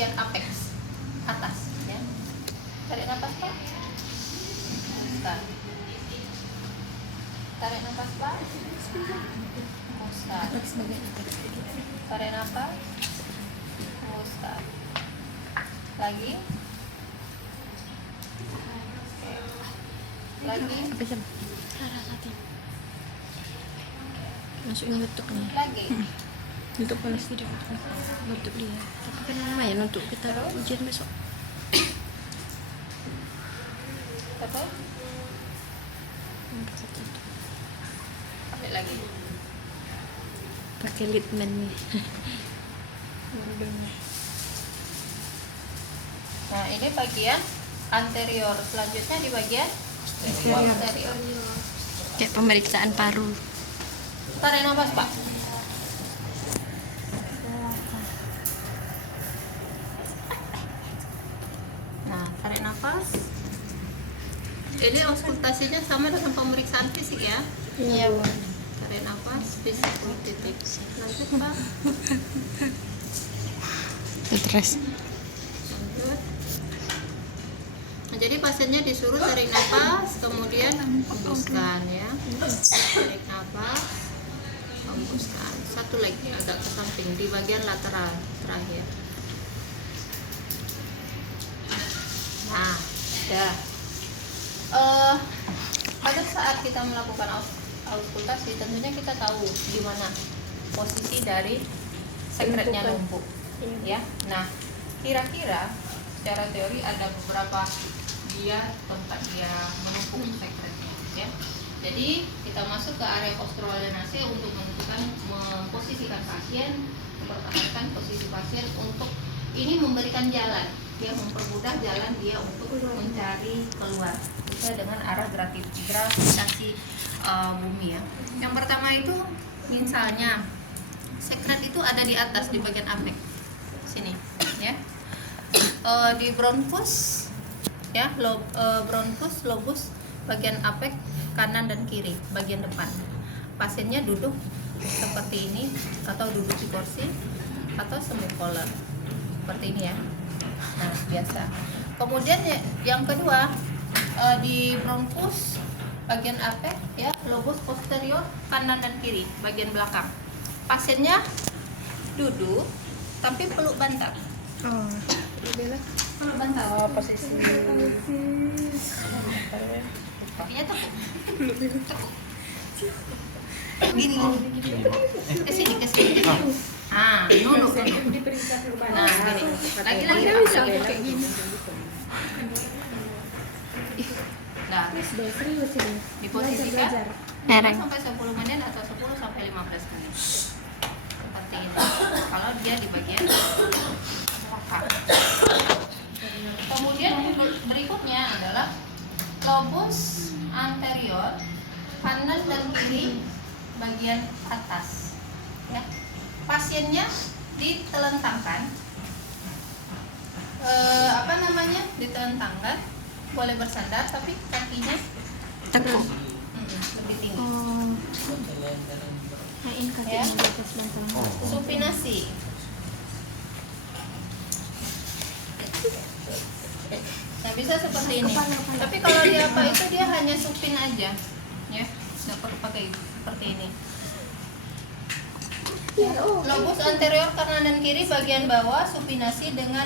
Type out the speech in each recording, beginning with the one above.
bagian apex atas ya. Tarik nafas Pak. Hembuskan. Tarik nafas Pak. Hembuskan. Tarik nafas. Hembuskan. Lagi. Lagi. Masukin YouTube nih. Lagi. Untuk balas video YouTube dia. Tapi kan lumayan untuk kita ujian besok. Betul? Balik lagi. Pakai litman nih. Nah, ini bagian anterior. Selanjutnya di bagian posterior. Kayak pemeriksaan paru. Tarik nafas Pak. Nah, tarik nafas. Ini auskultasinya sama dengan pemeriksaan fisik ya. Iya, Bu. Tarik nafas, fisik titik. Lanjut Pak. Terus. Lanjut. Nah, jadi pasiennya disuruh tarik nafas, kemudian hembuskan ya. Tarik nafas, hembuskan. Satu lagi agak ke samping di bagian lateral terakhir. Nah, ya. Pada saat kita melakukan auskultasi, tentunya kita tahu di mana posisi dari sekretnya lumpuh, ya. Nah, kira-kira secara teori ada beberapa tempat dia menumpuk sekretnya, ya. Jadi kita masuk ke area posterolarinasi untuk menentukan memposisikan pasien, mempertahankan posisi pasien untuk ini memberikan jalan, dia mempermudah jalan dia untuk mencari keluar sesuai dengan arah gravitasi bumi ya. Yang pertama itu misalnya sekret itu ada di atas di bagian apek sini ya, di bronkus ya, bronkus lobus bagian apek kanan dan kiri bagian depan. Pasiennya duduk seperti ini atau duduk di kursi atau semicolon seperti ini ya. Nah, biasa. Kemudian yang kedua di bronkus bagian apek ya, lobus posterior kanan dan kiri bagian belakang. Pasiennya duduk tapi peluk bantal. Peluk bantal. Posisi. Kakinya tekuk. Gini. Ke sini. Ah, nunduk. Nah, gini. Lagi. Nah, diposisikan sampai 10 menit atau 10 sampai 15 menit. Seperti ini. Kalau dia di bagian belakang. Kemudian berikutnya adalah lobus anterior kanan dan kiri bagian atas. Ya. Pasiennya ditelentangkan, ditelentangkan, boleh bersandar tapi kakinya Tekuk. lebih tinggi. Ya. Supinasi. Nah, bisa seperti ini. Tapi kalau dia itu dia hanya supin aja, ya, nggak perlu pakai seperti ini. Lobus anterior kanan dan kiri bagian bawah supinasi dengan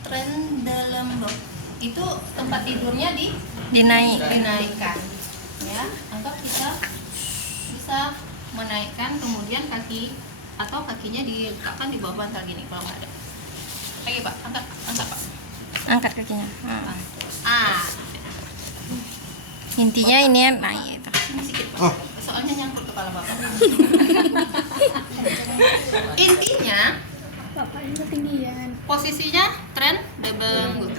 Trendelenburg. Itu tempat tidurnya dinaikkan. Ya, anggap kita bisa menaikkan, kemudian kakinya diletakkan di bawah bantal gini kalau nggak ada. Lagi Pak, angkat Pak. Angkat kakinya. Intinya Bapak. ini naik itu. Sini sedikit Pak. Soalnya nyangkut kepala Bapak. Intinya posisinya Trendelenburg.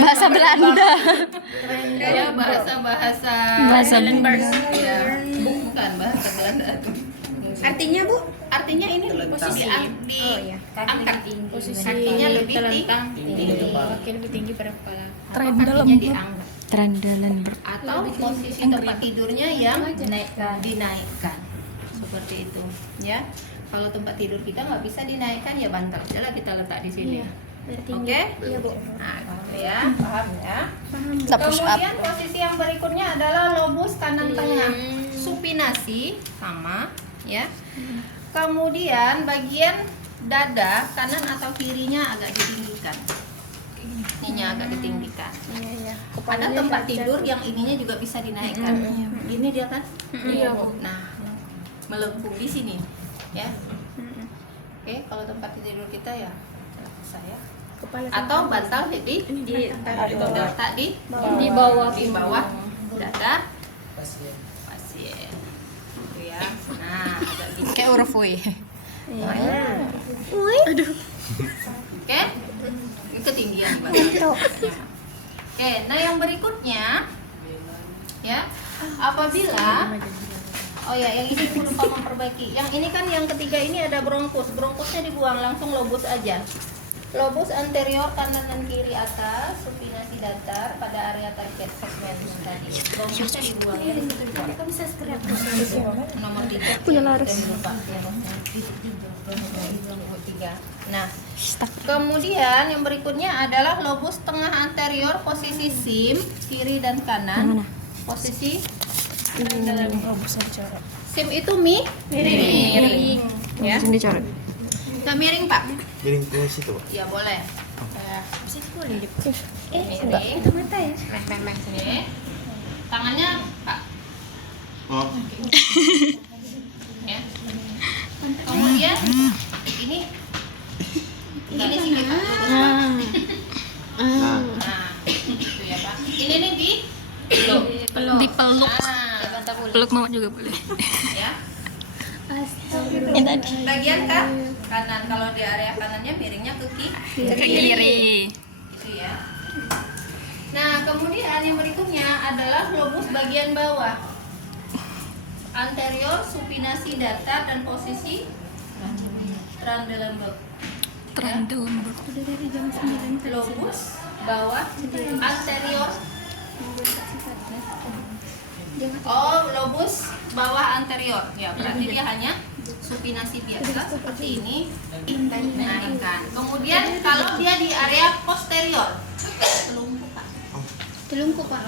Bahasa Belanda. Ya, bahasa ya, bukan bahasa Belanda. Artinya Bu? Artinya ini posisi angkat, posisi kakinya lebih tinggi, Kaki lebih tinggi pada kepala. kakinya diangkat, Trendelenburg. atau posisi tempat tidurnya yang dinaikkan seperti itu ya. kalau tempat tidur kita nggak bisa dinaikkan ya bantal aja lah kita letak di sini. Iya, biar Oke? tinggi. Iya, Bu. Nah, gitu ya, paham ya. Paham. Kemudian posisi yang berikutnya adalah lobus kanan tengah. Supinasi sama ya. Kemudian bagian dada kanan atau kirinya agak ditinggikan. Ininya agak ditinggikan. Iya, iya. Ada Kepalanya tempat tajam. tidur yang ininya juga bisa dinaikkan. Ini dia kan? Iya, Bu. Nah, melengkung di sini ya. Mm-mm. Oke, kalau tempat tidur kita ya saya Kepala atau bantal jadi di letak di Di bawah. dada pasien. Gitu ya. Nah, agak gitu. Kayak huruf W. Iya. Aduh. Oke? Ini ketinggian banget. Oke, nah yang berikutnya ya, apabila yang ini aku lupa memperbaiki. Yang ini kan yang ketiga ini ada bronkus. Bronkusnya dibuang, langsung lobus aja. Lobus anterior kanan dan kiri atas, supinasi datar pada area target segmen tadi. Bronkusnya dibuang ya. Kita bisa scrap nomor 3. Punya laras. Nomor 3. Nah, kemudian yang berikutnya adalah lobus tengah anterior posisi sim kiri dan kanan. Posisi sim itu miring. Ya. Sini cara. Nggak miring, Pak? Miring ke situ, Pak. Ya boleh. Bisa boleh deh. Miring. Itu mata ya. Meh. Sini. Tangannya, Pak. Oh, Ya. Kemudian ini sini Pak. Lurus, Pak. nah, Nah, itu ya Pak. Ini nih di peluk. Dipeluk. Nah, Peluk mama juga boleh. ya. Astagfirullah. Bagian kanan. Kalau di area kanannya miringnya ke Ke kiri. Itu ya. Nah, kemudian yang berikutnya adalah lobus bagian bawah. Anterior, supinasi datar dan posisi Trendelenburg. Trendelenburg. Udah dari jam 9 tadi. Lobus bawah anterior. Lobus bawah anterior. Ya, berarti dia hanya supinasi biasa seperti ini dinaikkan. Kemudian kalau dia di area posterior, telungkup Pak. Telungkup, Pak.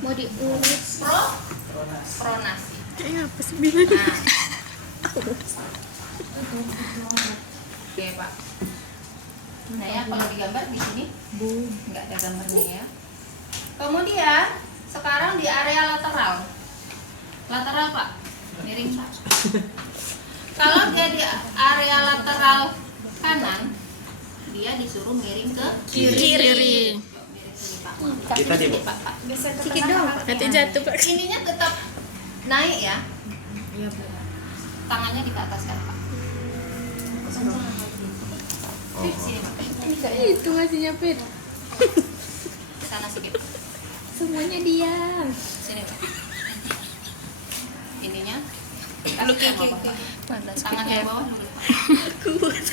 Mau diurut. Pronasi. Kayaknya apa sih Bina? Nah. Oke, Pak. Nah, ya kalau digambar di sini nggak ada gambarnya ya. Kemudian sekarang di area lateral. Lateral, Pak. Miring, Pak. Kalau dia di area lateral kanan, dia disuruh miring ke Kiri. kita di Pak. Sedikit dong, Pak. Nanti jatuh Pak. Ininya tetap naik ya. Iya, Bu. Tangannya di atas kan, Pak. Sini, Pak. Itu ngasihnya Pit. Sana sedikit. Semuanya diam. Sini, Pak. Ininya kasih sama Bapak. Tangannya di bawah dulu, Pak. Kuat.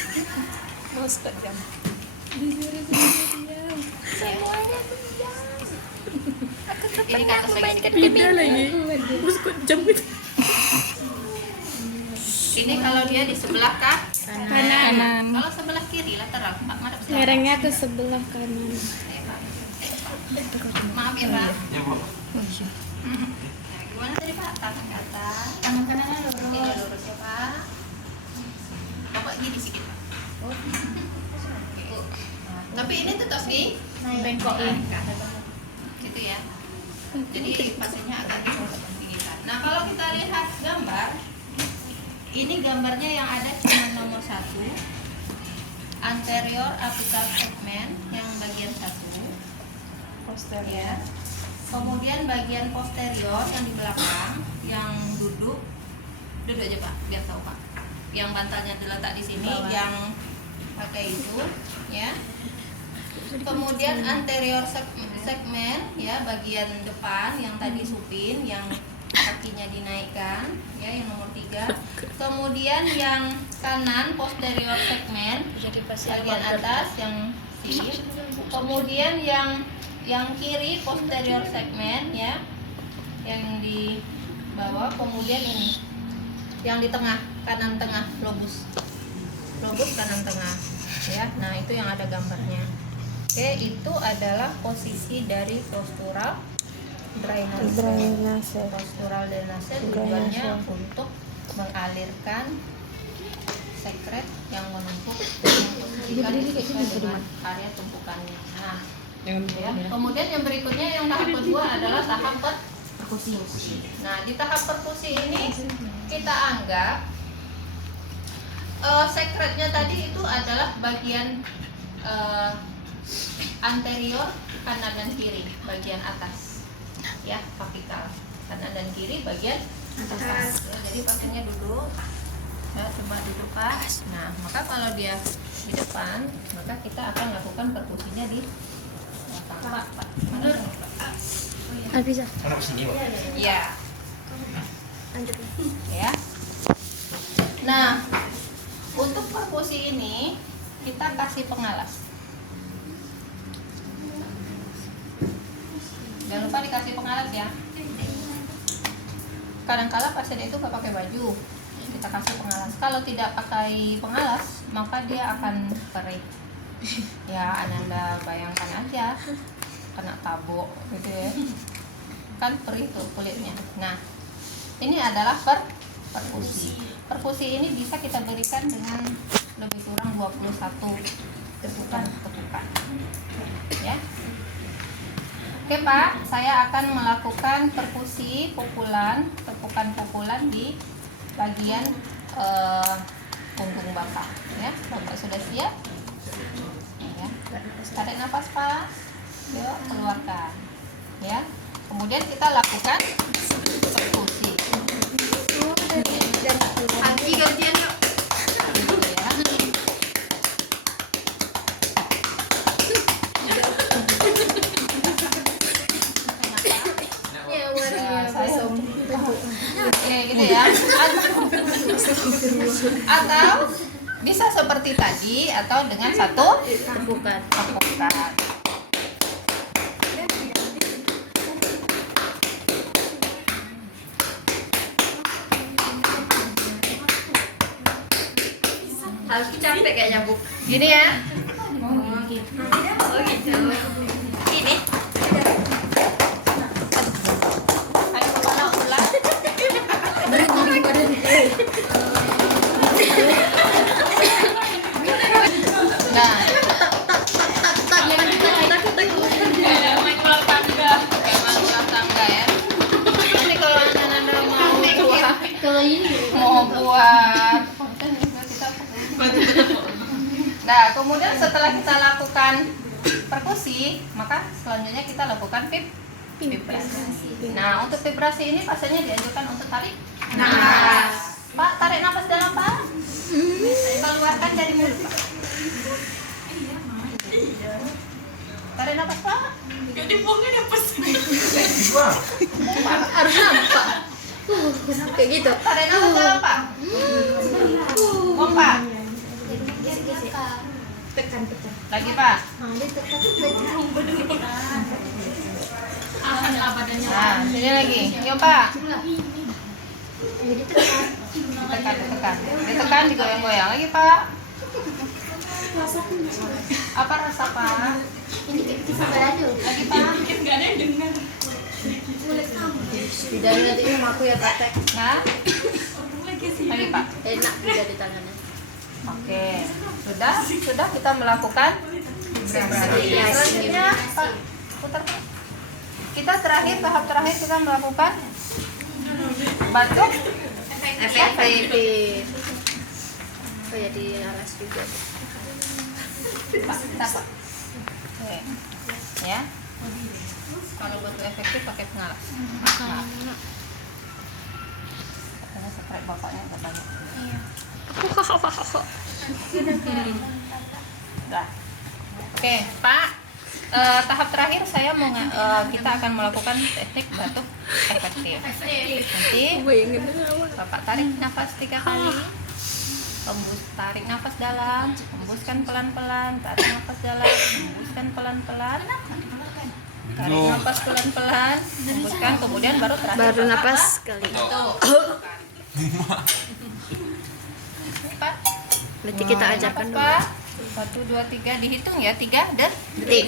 Ini ke atas lagi sedikit. Beda lagi. Terus kok jam gitu. Ini kalau dia di sebelah Kanan. Kalau sebelah kiri lateral, Pak. Madep sebelah. Lerengnya ke sebelah kanan. Maaf ya, Pak. ya, Bu. Nah, gimana tadi, Pak? Tangan ke atas. Tangan kanannya lurus. Ini lurus ya, Pak. Bapak gini sedikit, Pak. Tapi ini tetap di bengkokin. Gitu ya. Jadi pasiennya agak ditinggikan. Nah, kalau kita lihat gambar, ini gambarnya yang ada cuma nomor 1. Anterior apical segment yang bagian 1. Posterior. Ya. Kemudian bagian posterior yang di belakang, yang duduk aja Pak, biar tahu Pak. Yang bantalnya diletak di sini, yang pakai itu, ya. Kemudian anterior segmen, ya, bagian depan yang tadi supin, yang kakinya dinaikkan, ya, yang nomor 3. Kemudian yang kanan posterior segmen, bagian atas yang sip. Kemudian yang kiri posterior segmen, ya, yang di bawah. Kemudian ini yang di tengah kanan tengah, lobus kanan tengah, ya. Nah itu yang ada gambarnya. Oke, itu adalah posisi dari postural drainase. Postural drainase tujuannya untuk mengalirkan sekret yang menumpuk memposisikan sesuai dengan area tumpukannya. Nah, ya. Kemudian yang berikutnya yang tahap kedua adalah tahap perkusi. Nah, di tahap perkusi ini kita anggap sekretnya tadi itu adalah bagian anterior kanan dan kiri, bagian atas, ya, apikal kanan dan kiri bagian atas. Ya, jadi pasiennya duduk, ya, coba duduk pas. Nah, maka kalau dia di depan, maka kita akan lakukan perkusinya di belakang. Pak. Mana yang Pak? Bisa. Anak sini, Pak. Ya. Lanjut. Ya. Nah, untuk perkusi ini kita kasih pengalas. Jangan lupa dikasih pengalas ya. Kadang-kala pasien itu gak pakai baju, kita kasih pengalas. Kalau tidak pakai pengalas, maka dia akan kering. Ya, Ananda bayangkan aja kena tabok gitu ya. Kan perih tuh kulitnya. Nah, ini adalah perkusi. Perkusi ini bisa kita berikan dengan lebih kurang 21 tepukan. Ya. Oke Pak, saya akan melakukan perkusi tepukan-pukulan di bagian punggung Bapak. Ya, Bapak sudah siap? Ya. Tarik nafas Pak. Yuk, keluarkan. Ya. Kemudian kita lakukan perkusi. Anggi gantian yuk. Ya. Oke, gitu ya. Atau bisa seperti tadi atau dengan satu tepukan. Harus capek kayaknya Bu. Gini ya. Oh gitu. Ini. Ayo ulang. Nah, main ulang tangga ya. Nanti kalau Anda mau buat konten juga kita. Nah, kemudian setelah kita lakukan perkusi, maka selanjutnya kita lakukan vibrasi. Nah, untuk vibrasi ini pasiennya dianjurkan untuk tarik nafas. Pak, tarik nafas dalam Pak. Keluarkan dari mulut Pak. Tarik nafas Pak. Gak dibuangin apa sih? Harus nampak. Kayak gitu. Tarik nafas dalam Pak. Buang Pak. Tekan. Lagi Pak. Nah, sini lagi. Yuk Pak. Ditekan, digoyang-goyang lagi Pak. Apa rasa Pak? Lagi Pak. Gak ada yang dengar. Tidak nanti sama aku ya praktek. Nah, lagi Pak. Enak juga di tangannya. Oke, sudah kita melakukan vibrasi. Selanjutnya Pak, putar Pak. Kita tahap terakhir kita melakukan batuk efektif. Oh ya di alas juga. Pak, kita Pak. Oke. Ya. Kalau batuk efektif pakai pengalas. Nah. Katanya sekret bapaknya agak banyak. Iya. Udah. Oke, Pak. Tahap terakhir saya mau kita akan melakukan teknik batuk efektif. Nanti Bapak tarik nafas 3 kali. Tarik nafas dalam, hembuskan pelan-pelan, tarik nafas dalam, hembuskan pelan-pelan. Tarik nafas pelan-pelan, hembuskan, kemudian baru terakhir Baru Bapak nafas kali. Tuh. Berarti kita ajarkan dulu. Pak. 1, 2, 3, dihitung ya, 3 detik.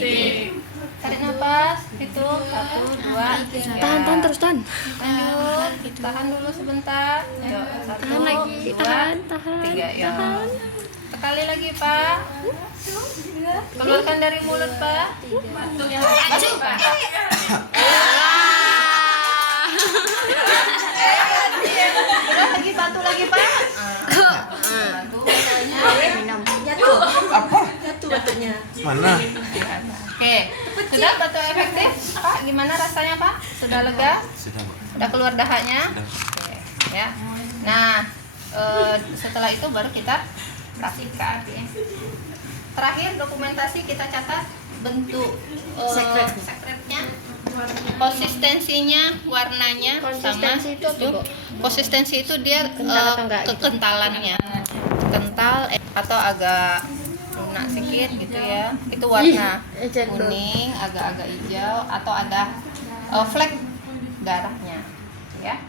Tarik nafas, hitung 1, 2, 3. Tahan terus, tahan. Lanjut, tahan dulu sebentar. Yuk, 1, Tahan lagi, 2, tahan. 3, yuk. Sekali lagi, Pak. Keluarkan dari mulut, Pak. Balik, Pak. Udah lagi, batu lagi, Pak. Batu batunya. Mana? Oke, sudah batu efektif, Pak? Gimana rasanya, Pak? Sudah lega? Sudah, Bu. Udah keluar dahanya? Sudah. Oke, ya. Nah, setelah itu baru kita praktikkan. Terakhir dokumentasi kita catat bentuk sekretnya, konsistensinya, warnanya, Konsistensi itu apa, Bu? konsistensi itu dia Kental atau enggak gitu? kekentalannya, kental atau agak lunak sedikit gitu ya. Itu warna kuning, agak-agak hijau atau ada flek darahnya, ya.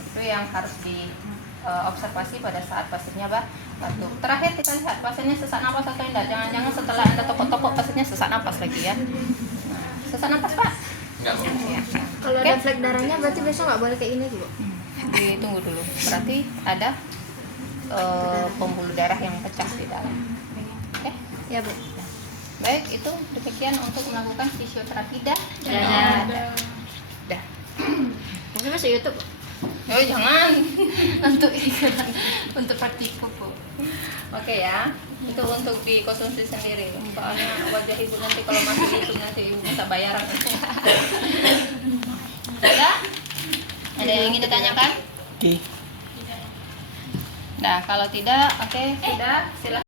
Itu yang harus diobservasi pada saat pasiennya batuk. Terakhir kita lihat pasiennya sesak napas atau tidak. Jangan-jangan setelah Anda tokok-tokok pasiennya sesak napas lagi ya. Nah, sesak napas, Pak? Enggak, Bu. Ya. Kalau Oke. ada flek darahnya berarti besok nggak boleh kayak ini, Bu. Ditunggu dulu. Berarti ada pembuluh darah yang pecah di dalam. Oke. Ya, Bu. Baik, itu demikian untuk melakukan fisioterapi dah. Dah. Ini masuk YouTube, Bu. Oh, jangan. untuk praktikum, Bu. Oke ya. Itu untuk dikonsumsi sendiri. Soalnya wajah ibu nanti kalau masih YouTube nanti ibu minta bayaran. Sudah? Ada yang ingin ditanyakan? Oke. Nah, kalau tidak, oke, sudah. Silakan.